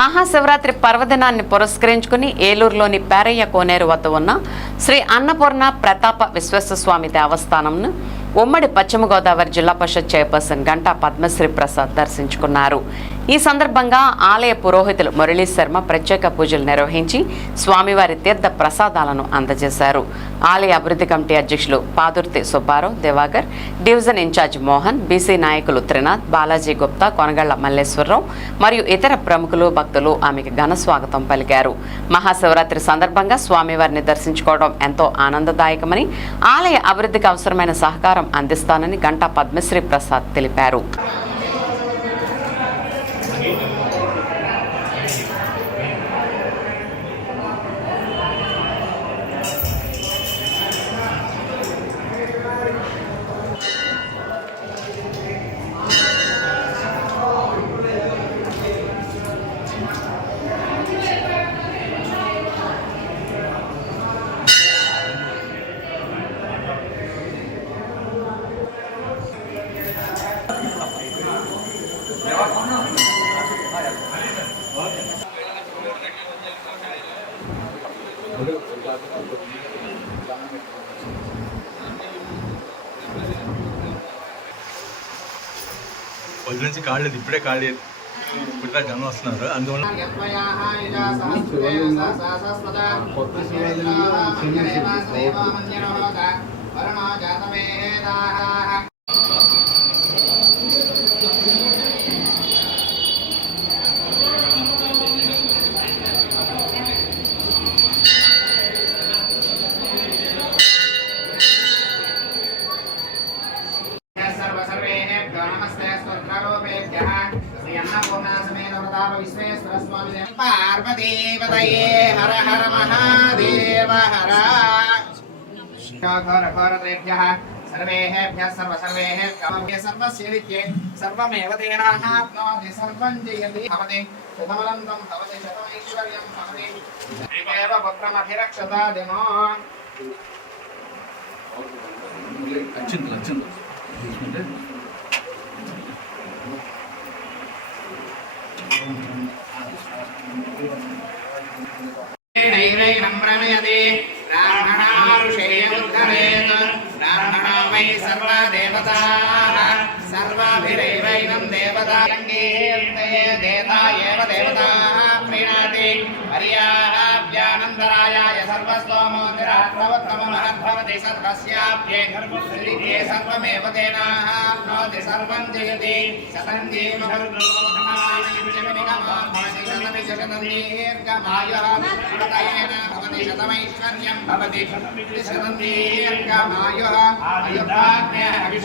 మహాశివరాత్రి పర్వదినాన్ని పురస్కరించుకుని ఏలూరులోని పేరయ్య కోనేరు వద్ద ఉన్న శ్రీ అన్నపూర్ణ ప్రతాప విశ్వేశ్వస్వామి దేవస్థానంను ఉమ్మడి పశ్చిమ గోదావరి జిల్లా పరిషత్ చైర్పర్సన్ గంటా పద్మశ్రీ ప్రసాద్ దర్శించుకున్నారు. ఈ సందర్భంగా ఆలయ పురోహితులు మురళీ శర్మ ప్రత్యేక పూజలు నిర్వహించి స్వామివారి తీర్థ ప్రసాదాలను అందజేశారు. ఆలయ అభివృద్ధి కమిటీ అధ్యక్షులు Padurthi Subbarao Diwakar division incharge Mohan BC నాయకులు త్రినాథ్ బాలాజీ గుప్తా కొనగళ్ళ మల్లేశ్వరరావు మరియు ఇతర ప్రముఖులు భక్తులు ఆమెకు ఘన స్వాగతం పలికారు. మహాశివరాత్రి సందర్భంగా స్వామివారిని దర్శించుకోవడం ఎంతో ఆనందదాయకమని ఆలయ అభివృద్ధికి అవసరమైన సహకారం అందిస్తానని గంటా పద్మశ్రీ ప్రసాద్ తెలిపారు. Yeah. పొద్దు నుంచి కాలేదు ఇప్పుడే కాలేదు ఇప్పుడు జనం వస్తున్నారు. అందువల్ల సమేత ప్రతాప విశ్వేశ్వర స్వామి పార్వదేవతయే హర హర మహాదేవ హర ఘోర ఘోరద్రేభ్య సర్వేభ్య సర్వ సర్వేభ్య సర్వస్యేదిత్యే సర్వమేవ తేనాహాప్నోతి సర్వం జయతి భవతి శతమనంతం ब्राह्मणारुषेयोद्धरेत् ब्राह्मणो वै सर्वा देवताः सर्वाभिरैवैनं देवतारङ्गीर्तये देता एव देवताः प्रीणाति हर्याहाभ्यानन्दरायाय सर्वस्तोमोतिरात्मवत्तममहद्भवति सर्वस्याप्ये श्रीये सर्वमेव तेनाः आप्नोति सर्वं जयति शतं दीर्घमायुः शतमेन भवति शतमैश्वर्यं भवति शतं दीर्घमायुः अयुधाग्नेः